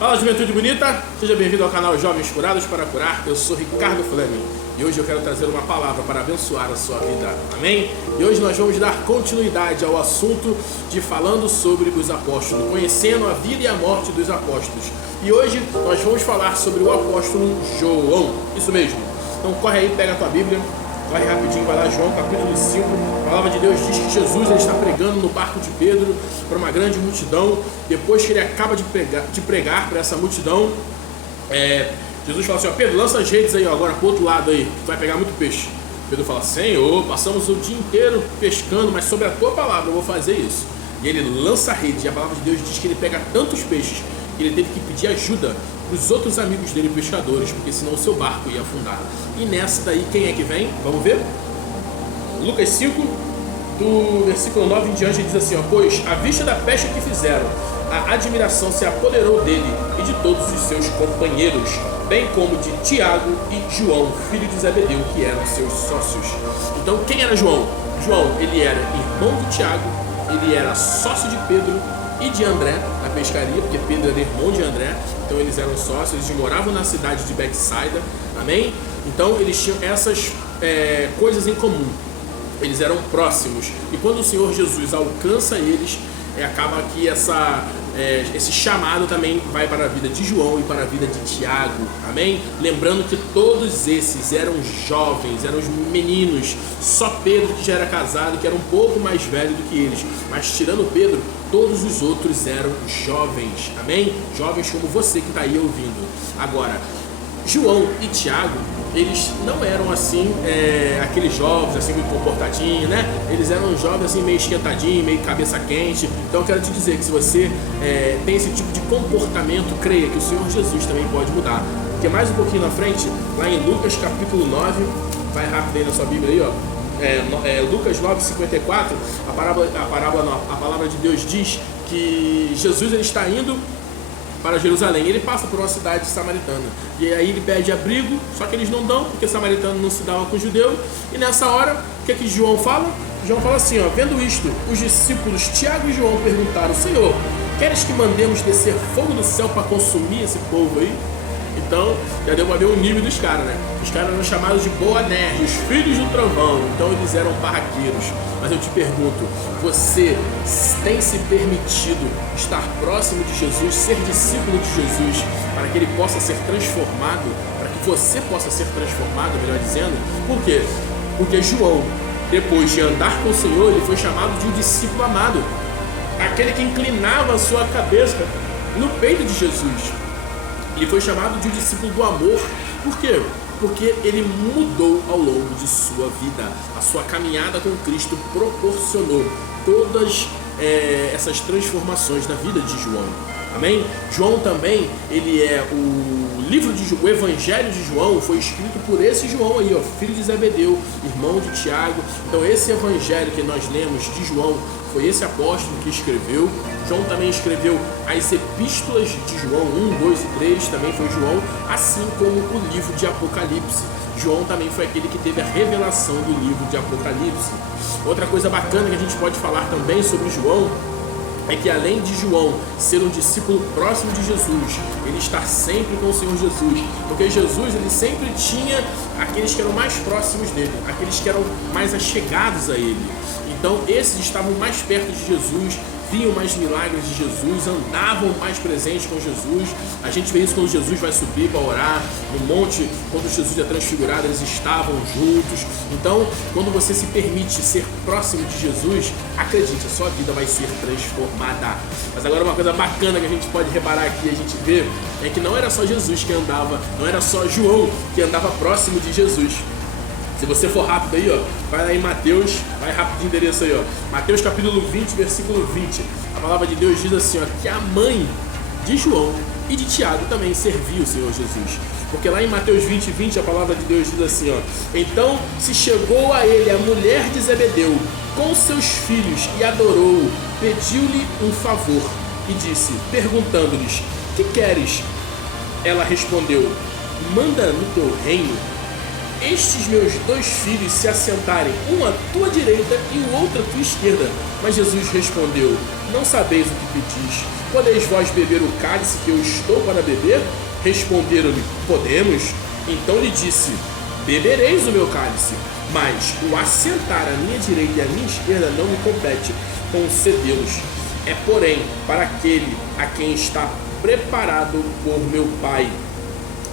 Fala, juventude bonita, seja bem-vindo ao canal Jovens Curados para Curar. Eu sou Ricardo Fleming e hoje eu quero trazer uma palavra para abençoar a sua vida, amém? E hoje nós vamos dar continuidade ao assunto de falando sobre os apóstolos, conhecendo a vida e a morte dos apóstolos. E hoje nós vamos falar sobre o apóstolo João, isso mesmo. Então corre aí, pega a tua Bíblia, vai rapidinho, vai lá, João capítulo 5, a palavra de Deus diz que Jesus ele está pregando no barco de Pedro para uma grande multidão. Depois que ele acaba de pregar para essa multidão, Jesus fala assim, ó, Pedro, lança as redes aí, ó, agora para o outro lado aí, tu vai pegar muito peixe. Pedro fala, Senhor, passamos o dia inteiro pescando, mas sobre a tua palavra eu vou fazer isso. E ele lança a rede, e a palavra de Deus diz que ele pega tantos peixes que ele teve que pedir ajuda para os outros amigos dele, pescadores, porque senão o seu barco ia afundar. E nessa daí, quem é que vem? Vamos ver? Lucas 5, do versículo 9 em diante, diz assim, ó, pois, à vista da pesca que fizeram, a admiração se apoderou dele e de todos os seus companheiros, bem como de Tiago e João, filho de Zebedeu, que eram seus sócios. Então, quem era João? João, ele era irmão de Tiago, ele era sócio de Pedro e de André, na pescaria, porque Pedro era irmão de André, então eles eram sócios, eles moravam na cidade de Betsaida, amém? Então eles tinham essas coisas em comum, eles eram próximos, e quando o Senhor Jesus alcança eles, acaba que esse chamado também vai para a vida de João e para a vida de Tiago, amém? Lembrando que todos esses eram jovens, eram os meninos, só Pedro que já era casado, que era um pouco mais velho do que eles, mas tirando Pedro, todos os outros eram jovens, amém? Jovens como você que está aí ouvindo. Agora, João e Tiago, eles não eram assim, aqueles jovens assim meio comportadinhos, né? Eles eram jovens assim meio esquentadinhos, meio cabeça quente. Então eu quero te dizer que se você tem esse tipo de comportamento, creia que o Senhor Jesus também pode mudar. Porque mais um pouquinho na frente, lá em Lucas capítulo 9, vai rápido aí na sua Bíblia aí, ó. Lucas 9:54, a palavra de Deus diz que Jesus ele está indo para Jerusalém, ele passa por uma cidade samaritana, e aí ele pede abrigo, só que eles não dão, porque samaritano não se dava com judeu, e nessa hora, o que João fala? João fala assim, ó, vendo isto, os discípulos Tiago e João perguntaram, Senhor, queres que mandemos descer fogo do céu para consumir esse povo aí? Então, já deu para ver o nível dos caras, né? Os caras eram chamados de Boanerges, os filhos do trovão, então eles eram barraqueiros. Mas eu te pergunto, você tem se permitido estar próximo de Jesus, ser discípulo de Jesus, para que ele possa ser transformado, para que você possa ser transformado, melhor dizendo? Por quê? Porque João, depois de andar com o Senhor, ele foi chamado de um discípulo amado, aquele que inclinava a sua cabeça no peito de Jesus. Ele foi chamado de um discípulo do amor. Por quê? Porque ele mudou ao longo de sua vida. A sua caminhada com Cristo proporcionou todas essas transformações na vida de João. Amém? João também, ele o Evangelho de João foi escrito por esse João aí, ó, filho de Zebedeu, irmão de Tiago. Então esse Evangelho que nós lemos de João foi esse apóstolo que escreveu. João também escreveu as epístolas de João 1, 2 e 3, também foi João, assim como o livro de Apocalipse. João também foi aquele que teve a revelação do livro de Apocalipse. Outra coisa bacana que a gente pode falar também sobre João é que além de João ser um discípulo próximo de Jesus, ele está sempre com o Senhor Jesus, porque Jesus ele sempre tinha aqueles que eram mais próximos dele, aqueles que eram mais achegados a ele. Então esses estavam mais perto de Jesus, viam mais milagres de Jesus, andavam mais presentes com Jesus. A gente vê isso quando Jesus vai subir para orar no monte, quando Jesus é transfigurado, eles estavam juntos. Então, quando você se permite ser próximo de Jesus, acredite, a sua vida vai ser transformada. Mas agora uma coisa bacana que a gente pode reparar aqui, a gente vê, é que não era só Jesus que andava, não era só João que andava próximo de Jesus. Se você for rápido aí, ó, vai lá em Mateus, vai rápido de endereço aí, ó. Mateus capítulo 20, versículo 20. A palavra de Deus diz assim, ó, que a mãe de João e de Tiago também serviu o Senhor Jesus. Porque lá em Mateus 20, 20, a palavra de Deus diz assim, ó, então se chegou a ele a mulher de Zebedeu com seus filhos e adorou, pediu-lhe um favor e disse, perguntando-lhes, que queres? Ela respondeu, manda no teu reino estes meus dois filhos se assentarem, um à tua direita e o outro à tua esquerda. Mas Jesus respondeu, não sabeis o que pedis. podeis vós beber o cálice que eu estou para beber? Responderam-lhe: podemos. Então lhe disse: bebereis o meu cálice, mas o assentar à minha direita e à minha esquerda não me compete concedê-los. É, porém, para aquele a quem está preparado por meu Pai.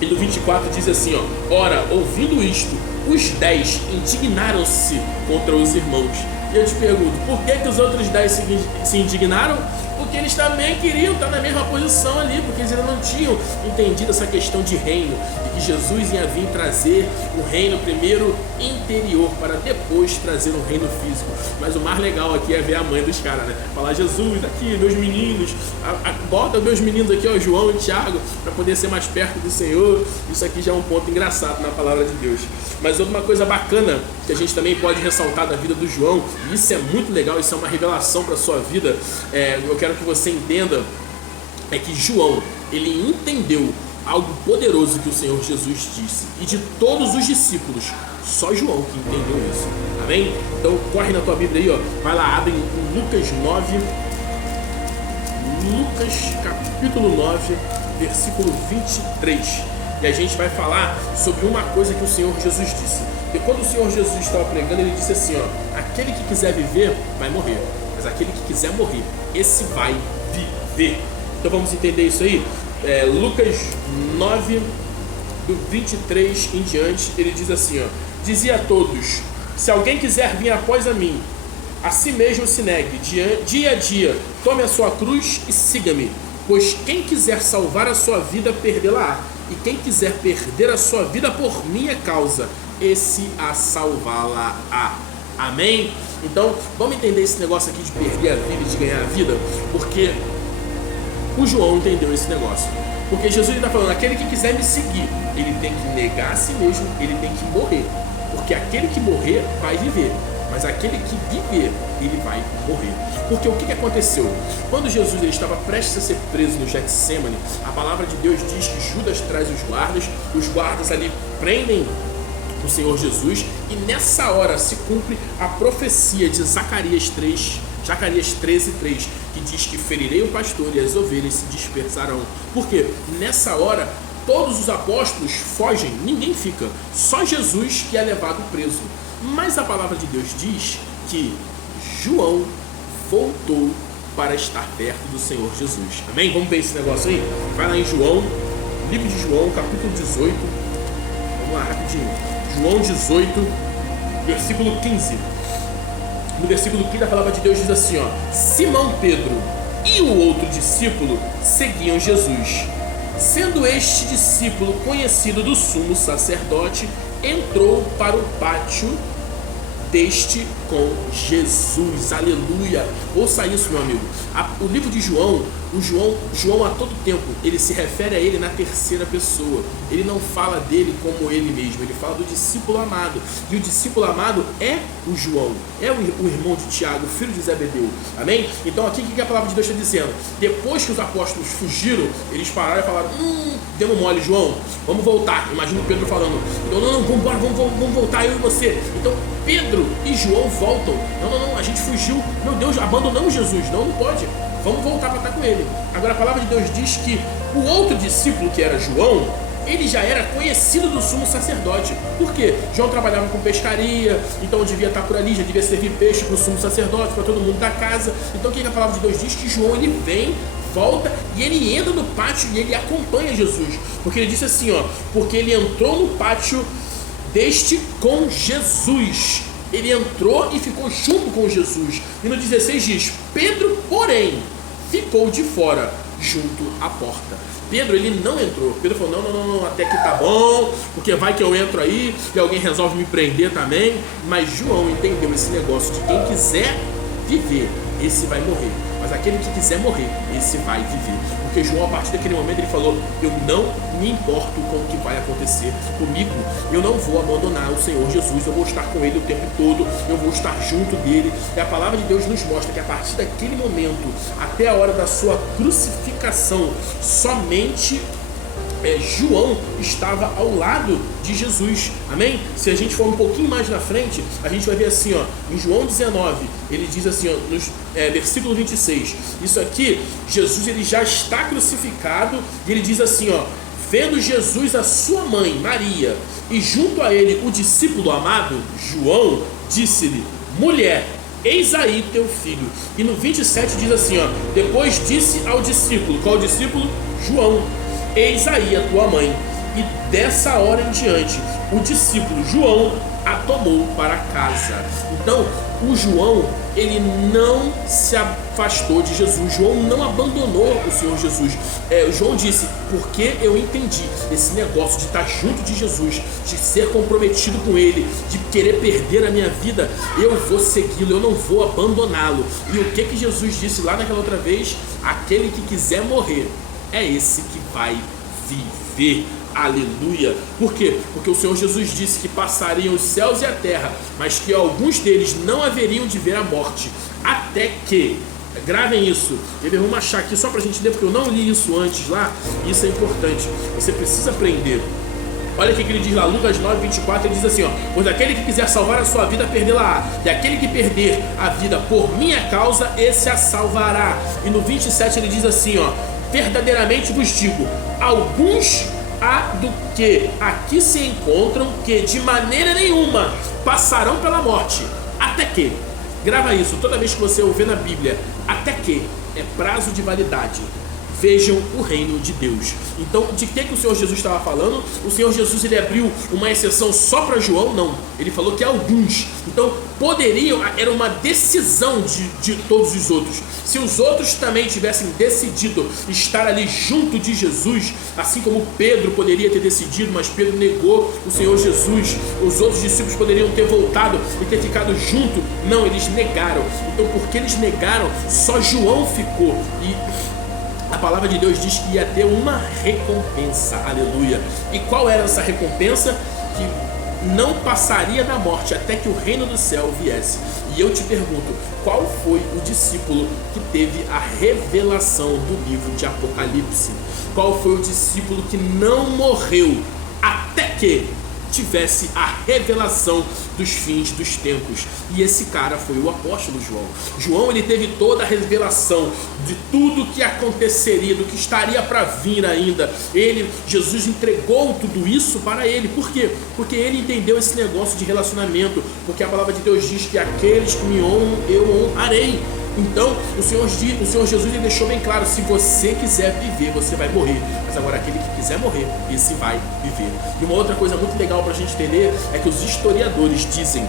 E no 24 diz assim, ora, ouvindo isto, os 10 indignaram-se contra os irmãos. E eu te pergunto, por que os outros 10 se indignaram? Porque eles também queriam estar na mesma posição ali, porque eles ainda não tinham entendido essa questão de reino, e que Jesus ia vir trazer um reino primeiro interior, para depois trazer um reino físico. Mas o mais legal aqui é ver a mãe dos caras, né? Falar: Jesus, aqui, meus meninos, bota meus meninos aqui, João e Tiago, para poder ser mais perto do Senhor. Isso aqui já é um ponto engraçado na palavra de Deus. Mas outra coisa bacana que a gente também pode ressaltar da vida do João, e isso é muito legal, isso é uma revelação para a sua vida, eu quero que você entenda, é que João, ele entendeu algo poderoso que o Senhor Jesus disse, e de todos os discípulos, só João que entendeu isso, amém? Então corre na tua Bíblia aí, vai lá, abre em Lucas 9, Lucas capítulo 9, versículo 23, e a gente vai falar sobre uma coisa que o Senhor Jesus disse. E quando o Senhor Jesus estava pregando, ele disse assim, aquele que quiser viver vai morrer, mas aquele que quiser morrer, esse vai viver. Então vamos entender isso aí. Lucas 9, do 23 em diante, ele diz assim, dizia a todos: se alguém quiser vir após a mim, a si mesmo se negue, dia a dia, tome a sua cruz e siga-me. Pois quem quiser salvar a sua vida, perdê-la-á, e quem quiser perder a sua vida por minha causa, esse a salvá-la-á. Amém? Então, vamos entender esse negócio aqui de perder a vida e de ganhar a vida, porque o João entendeu esse negócio. Porque Jesus está falando, aquele que quiser me seguir, ele tem que negar a si mesmo, ele tem que morrer. Porque aquele que morrer vai viver, mas aquele que viver, ele vai morrer. Porque o que aconteceu? Quando Jesus ele estava prestes a ser preso no Getsemane, a palavra de Deus diz que Judas traz os guardas ali prendem o Senhor Jesus, e nessa hora se cumpre a profecia de Zacarias 13:3, que diz que ferirei o pastor e as ovelhas se dispersarão. Porque nessa hora todos os apóstolos fogem, ninguém fica, só Jesus que é levado preso. Mas a palavra de Deus diz que João voltou para estar perto do Senhor Jesus. Amém? Vamos ver esse negócio aí? Vai lá em João, livro de João, capítulo 18. Vamos lá, rapidinho. João 18, versículo 15. No versículo 15 a palavra de Deus diz assim, Simão Pedro e o outro discípulo seguiam Jesus. Sendo este discípulo conhecido do sumo sacerdote, entrou para o pátio deste com Jesus. Aleluia! Ouça isso, meu amigo. O livro de João, João a todo tempo, ele se refere a ele na terceira pessoa. Ele não fala dele como ele mesmo, ele fala do discípulo amado. E o discípulo amado é o João, é o irmão de Tiago, filho de Zebedeu. Amém? Então aqui o que a palavra de Deus está dizendo? Depois que os apóstolos fugiram, eles pararam e falaram, demos mole, João, vamos voltar. Imagina o Pedro falando, não, vamos embora, vamos voltar, eu e você. Então Pedro e João voltam. Não, a gente fugiu, meu Deus, abandonamos Jesus, não pode. Vamos voltar para estar com ele. Agora a palavra de Deus diz que o outro discípulo, que era João, ele já era conhecido do sumo sacerdote. Por quê? João trabalhava com pescaria, então devia estar por ali, já devia servir peixe para o sumo sacerdote, para todo mundo da casa. Então o que a palavra de Deus diz? Que João ele vem, volta e ele entra no pátio e ele acompanha Jesus. Porque ele disse assim, porque ele entrou no pátio deste com Jesus. Ele entrou e ficou junto com Jesus. E no 16 diz, Pedro, porém, ficou de fora, junto à porta. Pedro, ele não entrou. Pedro falou, não, até que tá bom, porque vai que eu entro aí e alguém resolve me prender também. Mas João entendeu esse negócio de quem quiser viver, esse vai morrer. Mas aquele que quiser morrer, esse vai viver. Porque João, a partir daquele momento, ele falou, eu não me importo com o que vai acontecer comigo. Eu não vou abandonar o Senhor Jesus, eu vou estar com ele o tempo todo, eu vou estar junto dele. E a palavra de Deus nos mostra que a partir daquele momento, até a hora da sua crucificação, somente João estava ao lado de Jesus, amém? Se a gente for um pouquinho mais na frente, a gente vai ver assim, em João 19, ele diz assim, versículo 26. Isso aqui, Jesus ele já está crucificado e ele diz assim, ó: vendo Jesus a sua mãe, Maria, e junto a ele o discípulo amado, João, disse-lhe: mulher, eis aí teu filho. E no 27 diz assim, ó: depois disse ao discípulo, qual discípulo? João: eis aí a tua mãe. E dessa hora em diante, o discípulo João a tomou para casa. Então, o João, ele não se afastou de Jesus. João não abandonou o Senhor Jesus. João disse: porque eu entendi esse negócio de estar junto de Jesus, de ser comprometido com Ele, de querer perder a minha vida, eu vou segui-lo, eu não vou abandoná-lo. E o que Jesus disse lá naquela outra vez? Aquele que quiser morrer, é esse que vai viver. Aleluia. Por quê? Porque o Senhor Jesus disse que passariam os céus e a terra, mas que alguns deles não haveriam de ver a morte, até que, gravem isso, vamos achar aqui só pra gente ler, porque eu não li isso antes lá, e isso é importante, você precisa aprender. Olha o que ele diz lá, Lucas 9, 24, ele diz assim, ó: pois aquele que quiser salvar a sua vida, perdê-la-á, e aquele que perder a vida por minha causa, esse a salvará. E no 27 ele diz assim, ó: verdadeiramente vos digo, alguns há do que aqui se encontram que de maneira nenhuma passarão pela morte, até que, grava isso, toda vez que você ouvir na Bíblia, até que é prazo de validade, vejam o reino de Deus. Então, de que o Senhor Jesus estava falando? O Senhor Jesus, ele abriu uma exceção só para João? Não, ele falou que alguns. Então, poderiam, era uma decisão de todos os outros. Se os outros também tivessem decidido estar ali junto de Jesus, assim como Pedro poderia ter decidido, mas Pedro negou o Senhor Jesus, os outros discípulos poderiam ter voltado e ter ficado junto. Não, eles negaram. Então, porque eles negaram, só João ficou. E a palavra de Deus diz que ia ter uma recompensa, aleluia. E qual era essa recompensa? Que não passaria da morte até que o reino do céu viesse. E eu te pergunto, qual foi o discípulo que teve a revelação do livro de Apocalipse? Qual foi o discípulo que não morreu até que tivesse a revelação dos fins dos tempos? E esse cara foi o apóstolo João. João, ele teve toda a revelação de tudo que aconteceria, do que estaria para vir ainda. Jesus entregou tudo isso para ele. Por quê? Porque ele entendeu esse negócio de relacionamento, porque a palavra de Deus diz que aqueles que me honram, eu honrarei. Então, o Senhor Jesus, ele deixou bem claro: se você quiser viver, você vai morrer. Mas agora, aquele que quiser morrer, esse vai viver. E uma outra coisa muito legal para a gente entender é que os historiadores dizem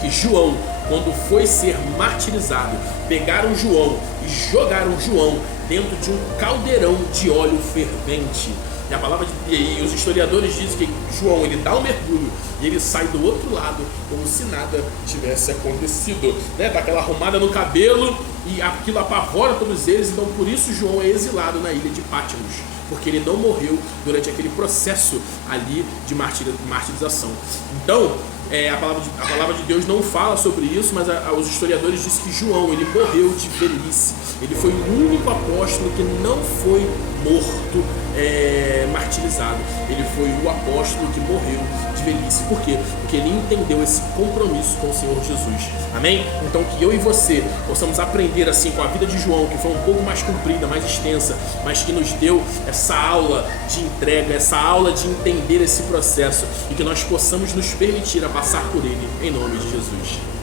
que João, quando foi ser martirizado, pegaram João e jogaram João dentro de um caldeirão de óleo fervente. E os historiadores dizem que João, ele dá um mergulho e ele sai do outro lado como se nada tivesse acontecido, né? Dá aquela arrumada no cabelo e aquilo apavora todos eles. Então, por isso João é exilado na ilha de Patmos, porque ele não morreu durante aquele processo ali de martirização. Então, a palavra de Deus não fala sobre isso, mas os historiadores dizem que João, ele morreu de velhice. Ele foi o único apóstolo que não foi morto, martirizado. Ele foi o apóstolo que morreu de velhice. Por quê? Porque ele entendeu esse compromisso com o Senhor Jesus. Amém? Então, que eu e você possamos aprender assim com a vida de João, que foi um pouco mais comprida, mais extensa, mas que nos deu essa aula de entrega, essa aula de entender esse processo, e que nós possamos nos permitir a passar por ele, em nome de Jesus.